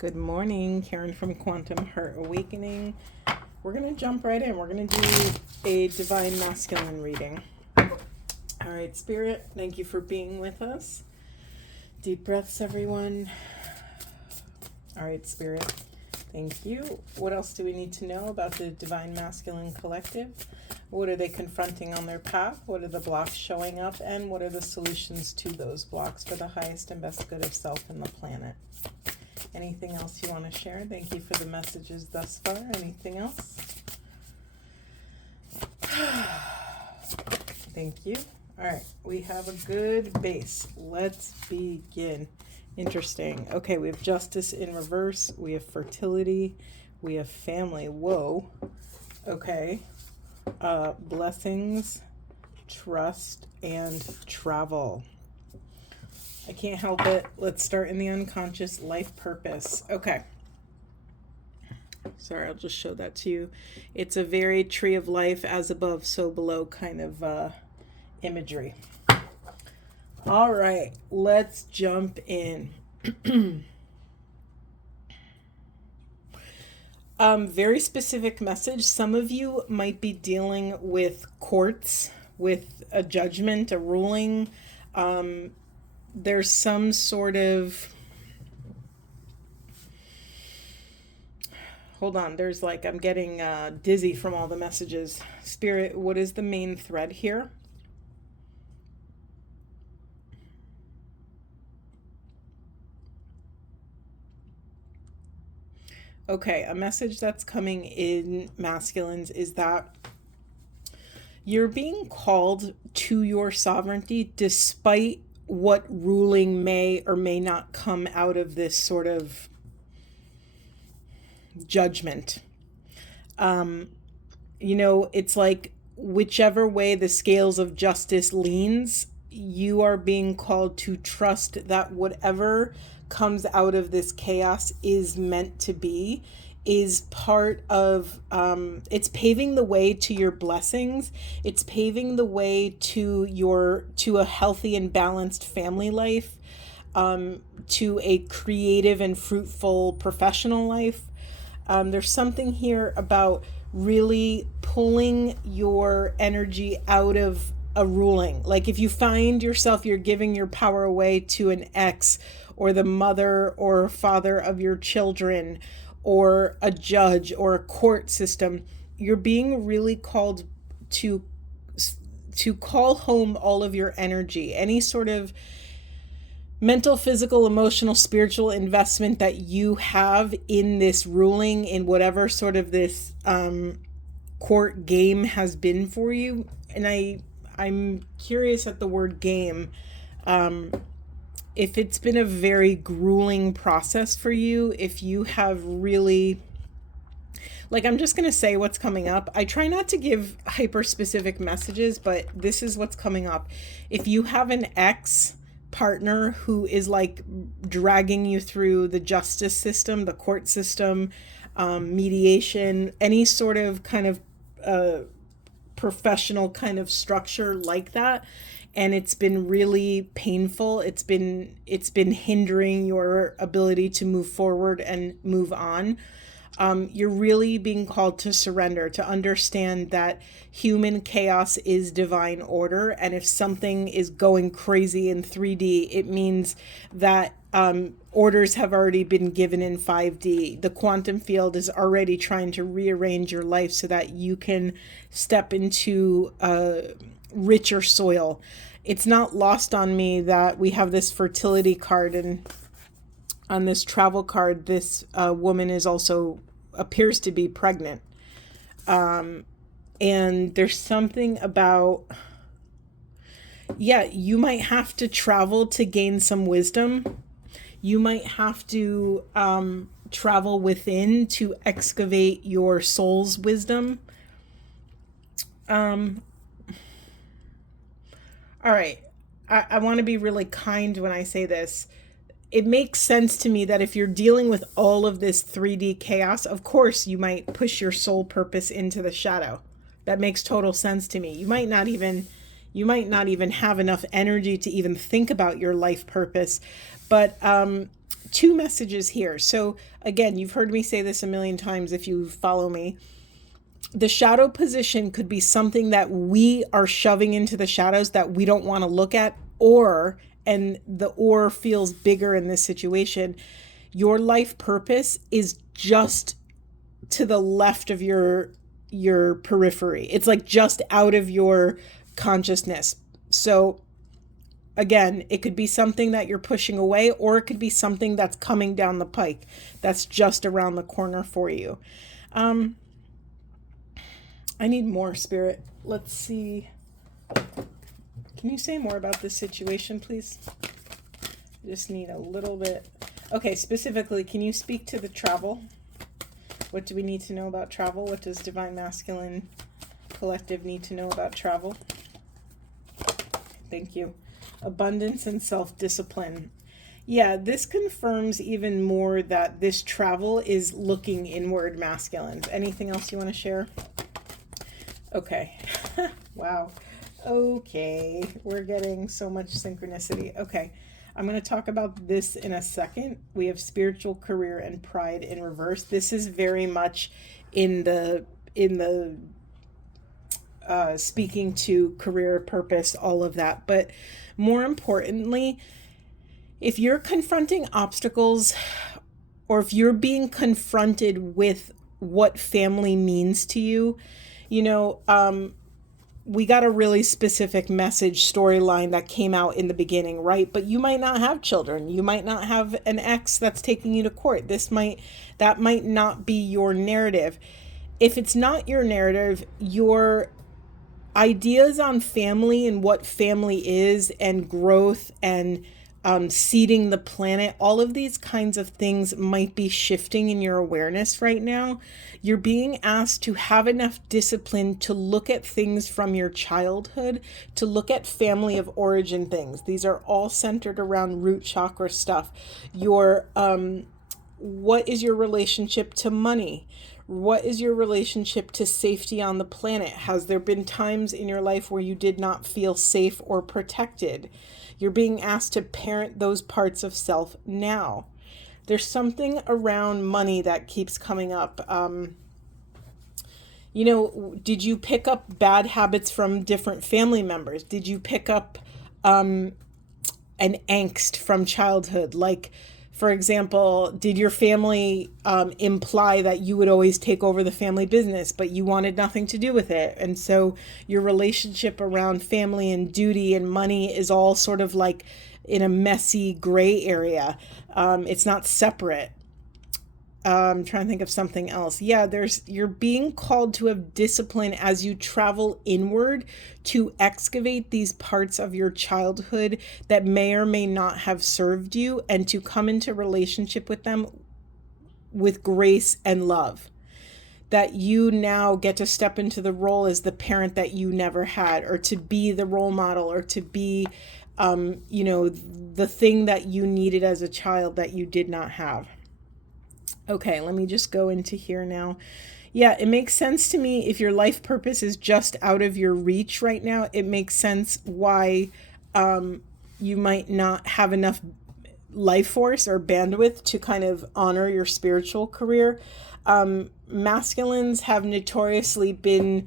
Good morning, Karen from Quantum Heart Awakening. We're going to jump right in. We're going to do a Divine Masculine reading. All right, Spirit, thank you for being with us. Deep breaths, everyone. All right, Spirit, thank you. What else do we need to know about the Divine Masculine Collective? What are they confronting on their path? What are the blocks showing up? And what are the solutions to those blocks for the highest and best good of self and the planet? Anything else you want to share? Thank you for the messages thus far. Anything else? Thank you. All right, we have a good base. Let's begin. Interesting. Okay, we have justice in reverse. We have fertility. We have family. Whoa. Okay. Blessings, trust, and travel. I can't help it. Let's start in the unconscious. Life purpose. Okay. Sorry, I'll just show that to you. It's a very tree of life, as above, so below kind of imagery. All right, let's jump in. Very specific message. Some of you might be dealing with courts, with a judgment, a ruling. There's some sort of, hold on, there's like, I'm getting dizzy from all the messages. Spirit, what is the main thread here? Okay, a message that's coming in masculines is that you're being called to your sovereignty despite what ruling may or may not come out of this sort of judgment. It's like whichever way the scales of justice leans, you are being called to trust that whatever comes out of this chaos is meant to be, is part of, it's paving the way to your blessings. It's paving the way to a healthy and balanced family life, to a creative and fruitful professional life. There's something here about really pulling your energy out of a ruling. Like if you find yourself, you're giving your power away to an ex or the mother or father of your children, or a judge or a court system, you're being really called to call home all of your energy, any sort of mental, physical, emotional, spiritual investment that you have in this ruling, in whatever sort of this court game has been for you. And I'm curious at the word game. If it's been a very grueling process for you, if you have really, like, I'm just going to say what's coming up. I try not to give hyper specific messages, but this is what's coming up. If you have an ex partner who is like dragging you through the justice system, the court system, mediation, any sort of kind of professional kind of structure like that, and it's been really painful, it's been hindering your ability to move forward and move on, you're really being called to surrender, to understand that human chaos is divine order. And if something is going crazy in 3D, it means that orders have already been given in 5D. The quantum field is already trying to rearrange your life so that you can step into richer soil. It's not lost on me that we have this fertility card, and on this travel card, this woman is also appears to be pregnant. And there's something about, you might have to travel to gain some wisdom. You might have to travel within to excavate your soul's wisdom. All right. I want to be really kind when I say this. It makes sense to me that if you're dealing with all of this 3D chaos, of course you might push your soul purpose into the shadow. That makes total sense to me. You might not even have enough energy to even think about your life purpose. But two messages here. So again, you've heard me say this a million times if you follow me. The shadow position could be something that we are shoving into the shadows that we don't want to look at, and the or feels bigger in this situation. Your life purpose is just to the left of your periphery. It's like just out of your consciousness. So again, it could be something that you're pushing away, or it could be something that's coming down the pike that's just around the corner for you. I need more, Spirit. Let's see. Can you say more about this situation, please? I just need a little bit. Okay, specifically, can you speak to the travel? What do we need to know about travel? What does Divine Masculine Collective need to know about travel? Thank you. Abundance and self-discipline. Yeah, this confirms even more that this travel is looking inward, masculines. Anything else you want to share? Okay. Wow. Okay. We're getting so much synchronicity. Okay. I'm going to talk about this in a second. We have spiritual career and pride in reverse. This is very much in the speaking to career, purpose, all of that. But more importantly, if you're confronting obstacles, or if you're being confronted with what family means to you, we got a really specific message storyline that came out in the beginning, right? But you might not have children. You might not have an ex that's taking you to court. That might not be your narrative. If it's not your narrative, your ideas on family and what family is and growth and seeding the planet, all of these kinds of things might be shifting in your awareness right now. You're being asked to have enough discipline to look at things from your childhood, to look at family of origin things. These are all centered around root chakra stuff. What is your relationship to money? What is your relationship to safety on the planet? Has there been times in your life where you did not feel safe or protected? You're being asked to parent those parts of self now. There's something around money that keeps coming up. Did you pick up bad habits from different family members? Did you pick up an angst from childhood? Like, for example, did your family imply that you would always take over the family business, but you wanted nothing to do with it? And so your relationship around family and duty and money is all sort of like in a messy gray area. It's not separate. I'm trying to think of something else. Yeah, you're being called to have discipline as you travel inward to excavate these parts of your childhood that may or may not have served you, and to come into relationship with them with grace and love. That you now get to step into the role as the parent that you never had, or to be the role model, or to be, the thing that you needed as a child that you did not have. Okay, let me just go into here now. Yeah, it makes sense to me if your life purpose is just out of your reach right now. It makes sense why you might not have enough life force or bandwidth to kind of honor your spiritual career. Masculines have notoriously been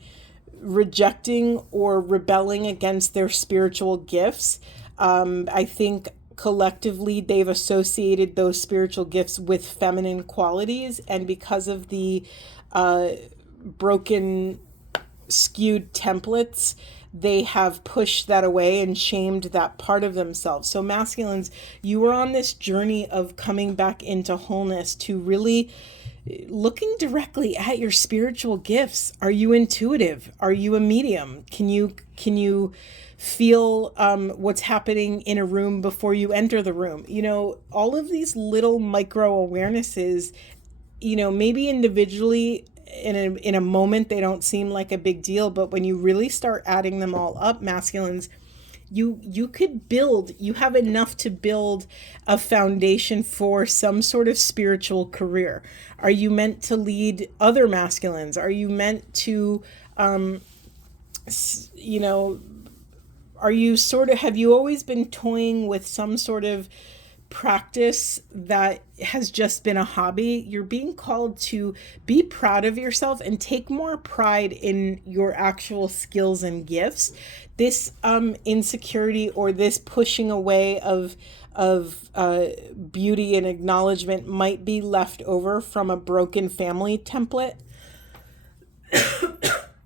rejecting or rebelling against their spiritual gifts. I think collectively they've associated those spiritual gifts with feminine qualities, and because of the broken, skewed templates, they have pushed that away and shamed that part of themselves. So masculines, you are on this journey of coming back into wholeness, to really looking directly at your spiritual gifts. Are you intuitive? Are you a medium? Can you feel what's happening in a room before you enter the room? All of these little micro awarenesses, maybe individually in a moment they don't seem like a big deal, but when you really start adding them all up, masculines, you could build, you have enough to build a foundation for some sort of spiritual career. Are you meant to lead other masculines? Are you meant to, have you always been toying with some sort of practice that has just been a hobby. You're being called to be proud of yourself and take more pride in your actual skills and gifts. This insecurity or this pushing away of beauty and acknowledgement might be left over from a broken family template.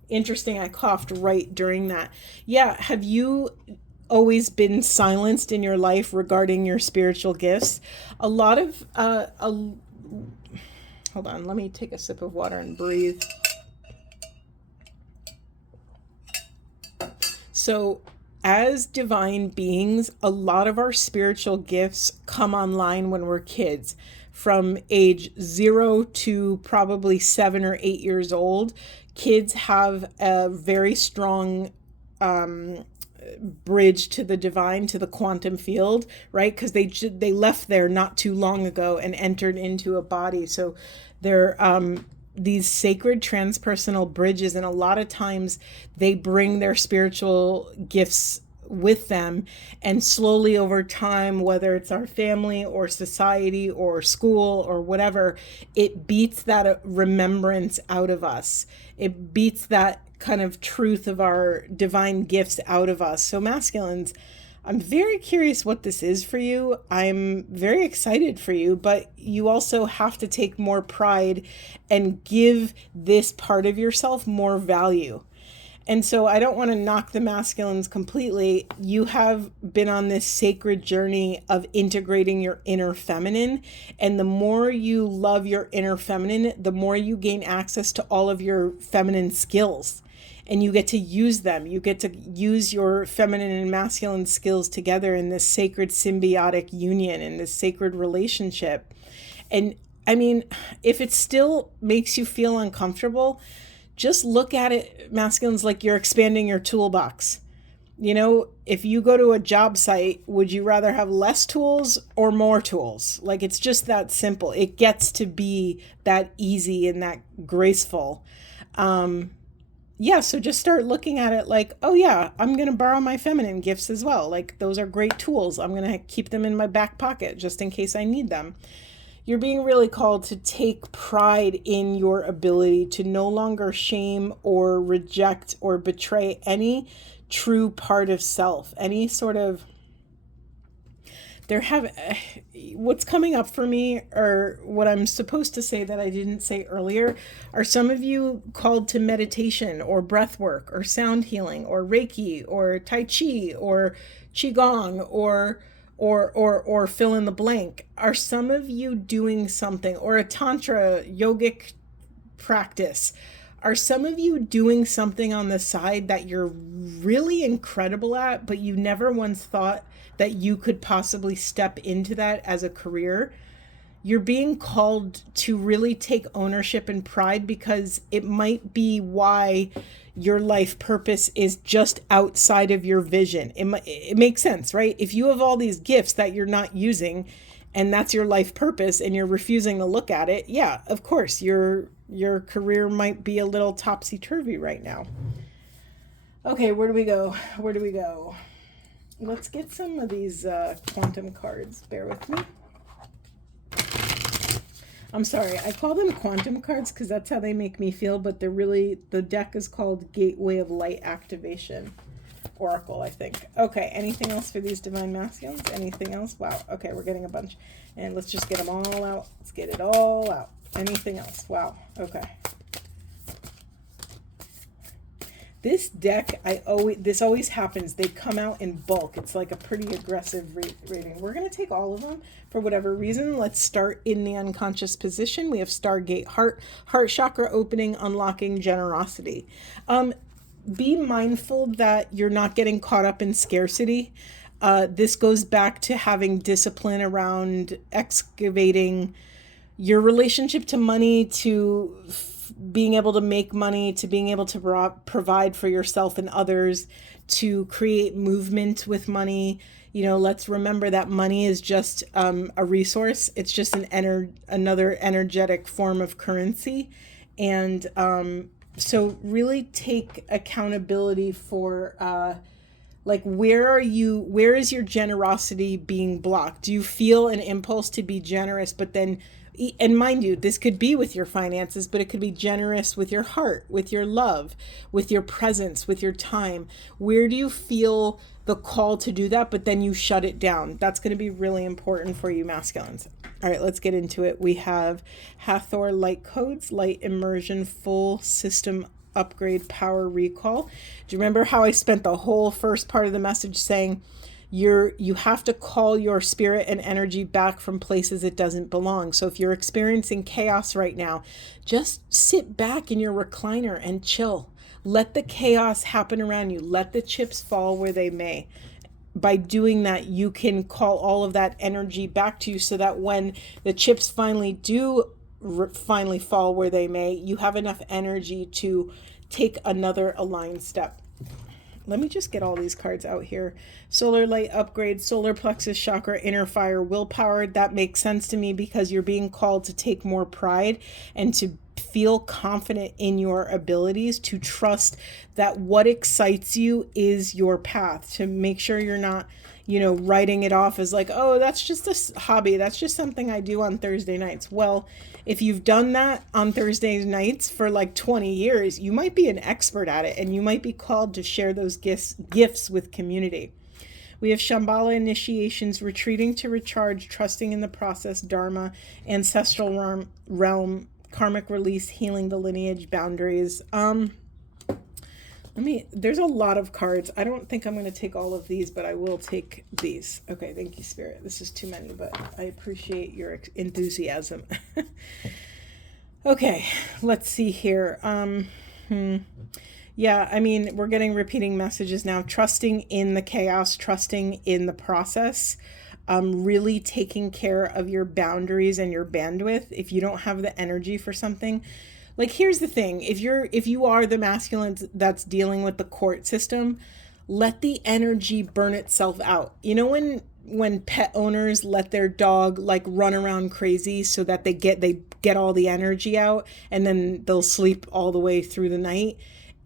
Interesting, I coughed right during that. Yeah, have you always been silenced in your life regarding your spiritual gifts? A lot of hold on, let me take a sip of water and breathe. So as divine beings, a lot of our spiritual gifts come online when we're kids. From age 0 to probably 7 or 8 years old, kids have a very strong bridge to the divine, to the quantum field, right? Because they left there not too long ago and entered into a body. So they're these sacred transpersonal bridges, and a lot of times they bring their spiritual gifts with them, and slowly over time, whether it's our family or society or school or whatever, it beats that remembrance out of us. It beats that kind of truth of our divine gifts out of us. So masculines, I'm very curious what this is for you. I'm very excited for you, but you also have to take more pride and give this part of yourself more value. And so I don't want to knock the masculines completely. You have been on this sacred journey of integrating your inner feminine. And the more you love your inner feminine, the more you gain access to all of your feminine skills. And you get to use them. You get to use your feminine and masculine skills together in this sacred symbiotic union, in this sacred relationship. And I mean, if it still makes you feel uncomfortable, just look at it, masculines, like you're expanding your toolbox. You know, if you go to a job site, would you rather have less tools or more tools? Like, it's just that simple. It gets to be that easy and that graceful. Yeah, so just start looking at it like, oh yeah, I'm going to borrow my feminine gifts as well. Like, those are great tools. I'm going to keep them in my back pocket just in case I need them. You're being really called to take pride in your ability to no longer shame or reject or betray any true part of self, any sort of, what's coming up for me, or what I'm supposed to say that I didn't say earlier, are some of you called to meditation or breath work or sound healing or Reiki or Tai Chi or Qigong or fill in the blank. Are some of you doing something, or a tantra yogic practice? Are some of you doing something on the side that you're really incredible at, but you never once thought that you could possibly step into that as a career? You're being called to really take ownership and pride, because it might be why your life purpose is just outside of your vision. It makes sense, right? If you have all these gifts that you're not using, and that's your life purpose, and you're refusing to look at it, yeah, of course, your career might be a little topsy-turvy right now. Okay, where do we go? Let's get some of these quantum cards. Bear with me. I'm sorry, I call them quantum cards because that's how they make me feel, but the deck is called Gateway of Light Activation Oracle, I think. Okay, anything else for these divine masculines? Anything else? Wow, okay, we're getting a bunch. And let's just get them all out. Let's get it all out. Anything else? Wow, okay. This deck, this always happens. They come out in bulk. It's like a pretty aggressive rating. We're going to take all of them for whatever reason. Let's start in the unconscious position. We have Stargate, heart chakra opening, unlocking generosity. Be mindful that you're not getting caught up in scarcity. This goes back to having discipline around excavating your relationship to money, to being able to make money, to being able to provide for yourself and others, to create movement with money. You know, let's remember that money is just a resource. It's just another energetic form of currency. And so really take accountability for Like, where is your generosity being blocked? Do you feel an impulse to be generous, but then, and mind you, this could be with your finances, but it could be generous with your heart, with your love, with your presence, with your time. Where do you feel the call to do that, but then you shut it down? That's going to be really important for you, masculines. All right, let's get into it. We have Hathor light codes, light immersion, full system upgrade, power recall. Do you remember how I spent the whole first part of the message saying you have to call your spirit and energy back from places it doesn't belong? So if you're experiencing chaos right now, just sit back in your recliner and chill. Let the chaos happen around you. Let the chips fall where they may. By doing that, you can call all of that energy back to you, so that when the chips finally fall where they may, you have enough energy to take another aligned step. Let me just get all these cards out here. Solar light upgrade, solar plexus chakra, inner fire, willpower. That makes sense to me because you're being called to take more pride and to feel confident in your abilities, to trust that what excites you is your path, to make sure you're not, writing it off as like, oh, that's just a hobby. That's just something I do on Thursday nights. Well, if you've done that on Thursday nights for like 20 years, you might be an expert at it, and you might be called to share those gifts with community. We have Shambhala initiations, retreating to recharge, trusting in the process, Dharma, ancestral realm, karmic release, healing the lineage, boundaries. There's a lot of cards. I don't think I'm going to take all of these, but I will take these. Okay, thank you, Spirit. This is too many, but I appreciate your enthusiasm. Okay, let's see here. Yeah, we're getting repeating messages now. Trusting in the chaos, trusting in the process, really taking care of your boundaries and your bandwidth. If you don't have the energy for something, like, here's the thing. If you are the masculine that's dealing with the court system, let the energy burn itself out. When pet owners let their dog like run around crazy so that they get all the energy out, and then they'll sleep all the way through the night.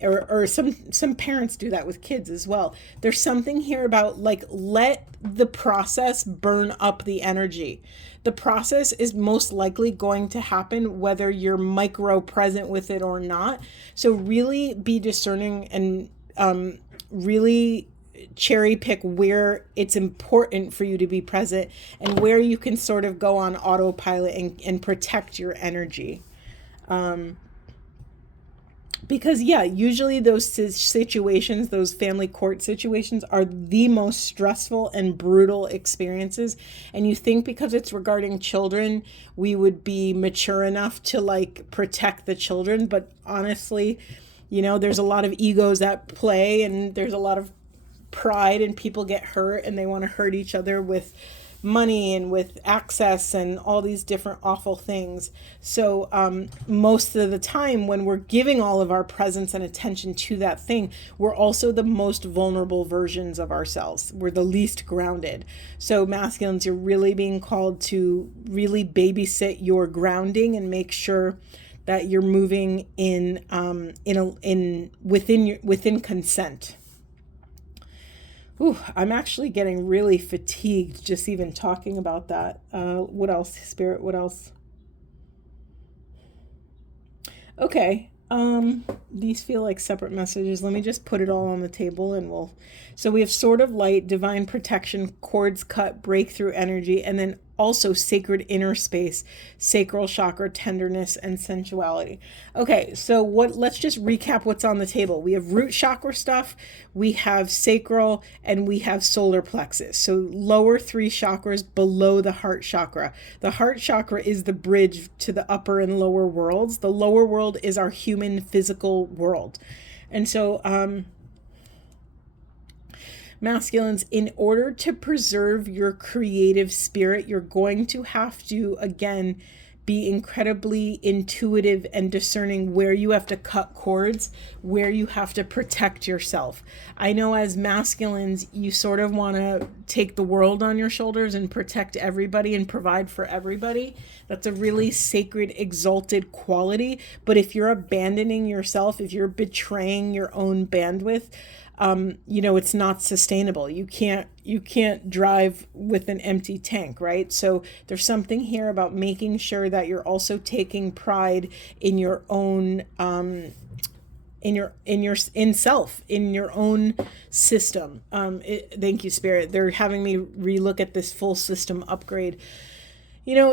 Or some parents do that with kids as well. There's something here about, like, let the process burn up the energy. The process is most likely going to happen whether you're micro present with it or not. So really be discerning and really cherry pick where it's important for you to be present, and where you can sort of go on autopilot and protect your energy. Because usually those situations, those family court situations, are the most stressful and brutal experiences. And you think because it's regarding children, we would be mature enough to like protect the children. But honestly, there's a lot of egos at play, and there's a lot of pride, and people get hurt, and they want to hurt each other with money and with access and all these different awful things. So most of the time when we're giving all of our presence and attention to that thing, we're also the most vulnerable versions of ourselves. We're the least grounded. So masculines, you're really being called to really babysit your grounding and make sure that you're moving within consent. Ooh, I'm actually getting really fatigued just even talking about that. What else, Spirit? What else? Okay. These feel like separate messages. Let me just put it all on the table, and so we have Sword of Light, divine protection, cords cut, breakthrough energy, and then also sacred inner space, sacral chakra, tenderness, and sensuality. Okay, so let's just recap what's on the table. We have root chakra stuff, we have sacral, and we have solar plexus. So lower 3 chakras below the heart chakra. The heart chakra is the bridge to the upper and lower worlds. The lower world is our human physical world. And so masculines, in order to preserve your creative spirit, you're going to have to, again, be incredibly intuitive and discerning where you have to cut cords, where you have to protect yourself. I know as masculines, you sort of want to take the world on your shoulders and protect everybody and provide for everybody. That's a really sacred, exalted quality. But if you're abandoning yourself, if you're betraying your own bandwidth, it's not sustainable. You can't drive with an empty tank, right? So there's something here about making sure that you're also taking pride in your own, in self, in your own system. Thank you, Spirit. They're having me relook at this full system upgrade.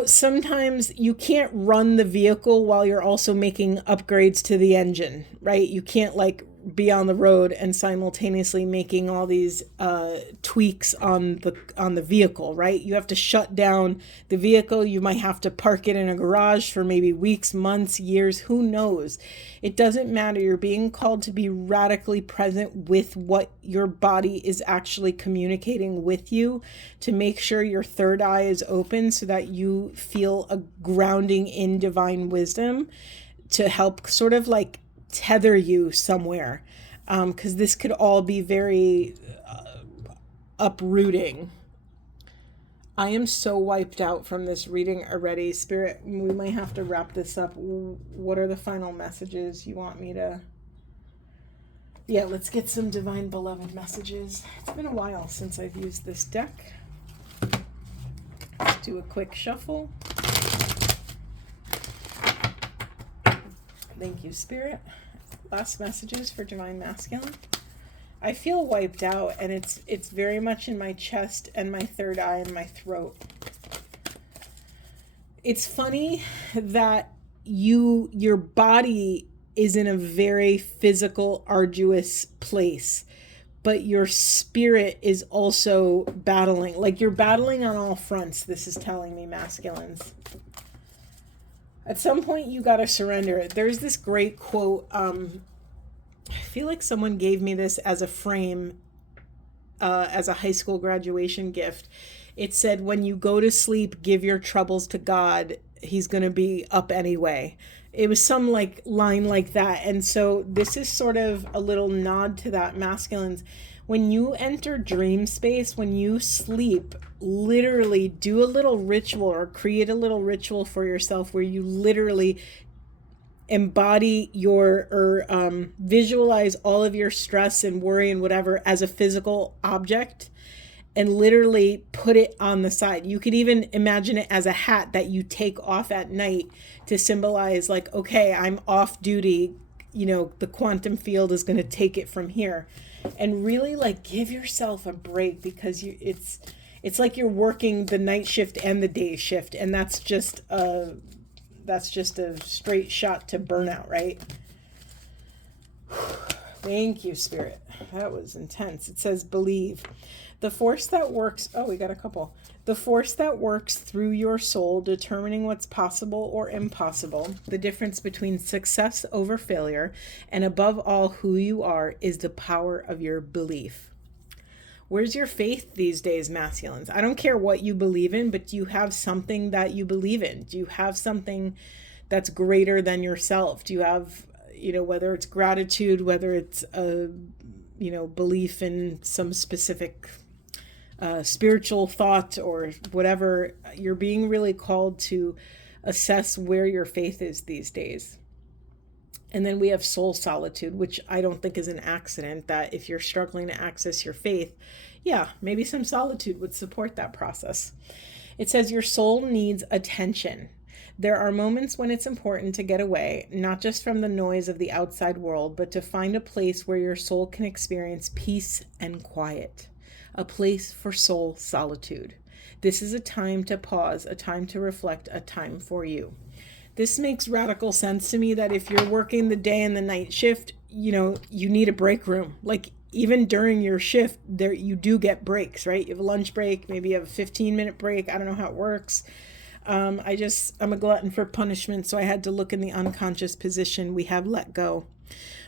Sometimes you can't run the vehicle while you're also making upgrades to the engine, right? You can't be on the road and simultaneously making all these tweaks on the vehicle, right? You have to shut down the vehicle. You might have to park it in a garage for maybe weeks, months, years, who knows? It doesn't matter. You're being called to be radically present with what your body is actually communicating with you, to make sure your third eye is open so that you feel a grounding in divine wisdom to help sort of tether you somewhere, because this could all be very uprooting. I am so wiped out from this reading already. Spirit, we might have to wrap this up. What are the final messages you want me to... Yeah, let's get some divine beloved messages. It's been a while since I've used this deck. Let's do a quick shuffle. Thank you, Spirit. Last messages for Divine Masculine. I feel wiped out, and it's very much in my chest and my third eye and my throat. It's funny that your body is in a very physical, arduous place, but your spirit is also battling. You're battling on all fronts, this is telling me, masculines. At some point, you got to surrender. There's this great quote. I feel like someone gave me this as a frame, as a high school graduation gift. It said, when you go to sleep, give your troubles to God. He's going to be up anyway. It was some line like that. And so this is sort of a little nod to that, masculines. When you enter dream space, when you sleep, literally do a little ritual or create a little ritual for yourself where you literally embody visualize all of your stress and worry and whatever as a physical object and literally put it on the side. You could even imagine it as a hat that you take off at night to symbolize okay, I'm off duty. The quantum field is going to take it from here. And really give yourself a break, because it's like you're working the night shift and the day shift, and that's just a straight shot to burnout, right? Thank you, Spirit. That was intense. It says, believe. The force that works... Oh, we got a couple. The force that works through your soul, determining what's possible or impossible, the difference between success over failure, and above all, who you are, is the power of your belief. Where's your faith these days, masculines? I don't care what you believe in, but do you have something that you believe in? Do you have something that's greater than yourself? Do you have, whether it's gratitude, whether it's a, belief in some specific spiritual thought or whatever? You're being really called to assess where your faith is these days. And then we have soul solitude, which I don't think is an accident, that if you're struggling to access your faith, yeah, maybe some solitude would support that process. It says your soul needs attention. There are moments when it's important to get away, not just from the noise of the outside world, but to find a place where your soul can experience peace and quiet. A place for soul solitude. This is a time to pause, a time to reflect, a time for you. This makes radical sense to me, that if you're working the day and the night shift, you need a break room. Even during your shift, there you do get breaks, right? You have a lunch break, maybe you have a 15-minute break. I don't know how it works. I'm a glutton for punishment, so I had to look in the unconscious position. We have let go.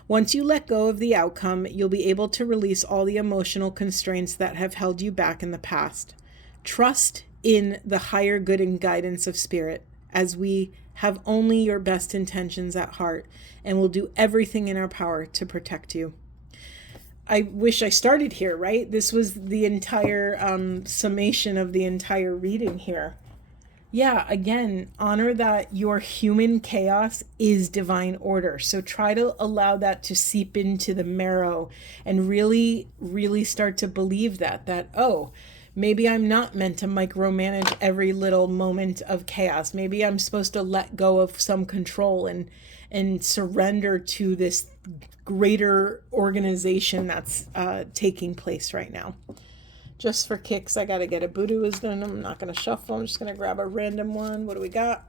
Once you let go of the outcome, you'll be able to release all the emotional constraints that have held you back in the past. Trust in the higher good and guidance of spirit, as we have only your best intentions at heart, and will do everything in our power to protect you. I wish I started here, right? This was the entire summation of the entire reading here. Yeah, again, honor that your human chaos is divine order. So try to allow that to seep into the marrow and really, really start to believe that, oh, maybe I'm not meant to micromanage every little moment of chaos. Maybe I'm supposed to let go of some control and surrender to this greater organization that's taking place right now. Just for kicks, I gotta get a Buddha wisdom. I'm not gonna shuffle. I'm just gonna grab a random one. What do we got?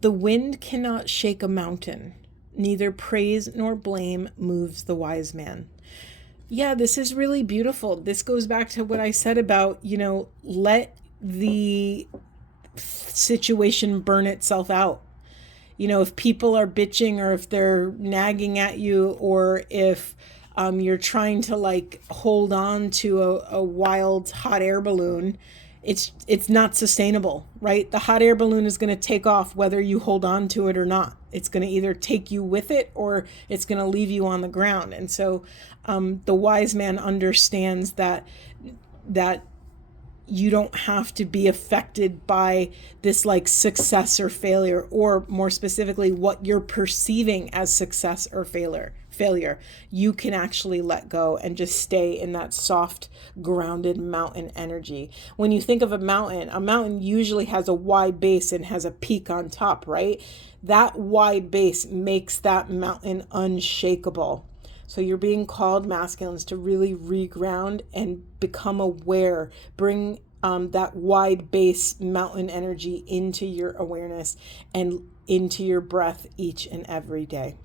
The wind cannot shake a mountain. Neither praise nor blame moves the wise man. Yeah, this is really beautiful. This goes back to what I said about, let the situation burn itself out. If people are bitching or if they're nagging at you, or if you're trying to like hold on to a wild hot air balloon, it's not sustainable, right? The hot air balloon is going to take off whether you hold on to it or not. It's going to either take you with it or it's going to leave you on the ground. And so the wise man understands that you don't have to be affected by this like success or failure, or more specifically, what you're perceiving as success or failure. You can actually let go and just stay in that soft, grounded mountain energy. When you think of a mountain usually has a wide base and has a peak on top, right? That wide base makes that mountain unshakable. So you're being called, masculines, to really reground and become aware. Bring that wide base mountain energy into your awareness and into your breath each and every day.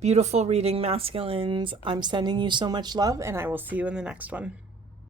Beautiful reading, masculines. I'm sending you so much love, and I will see you in the next one.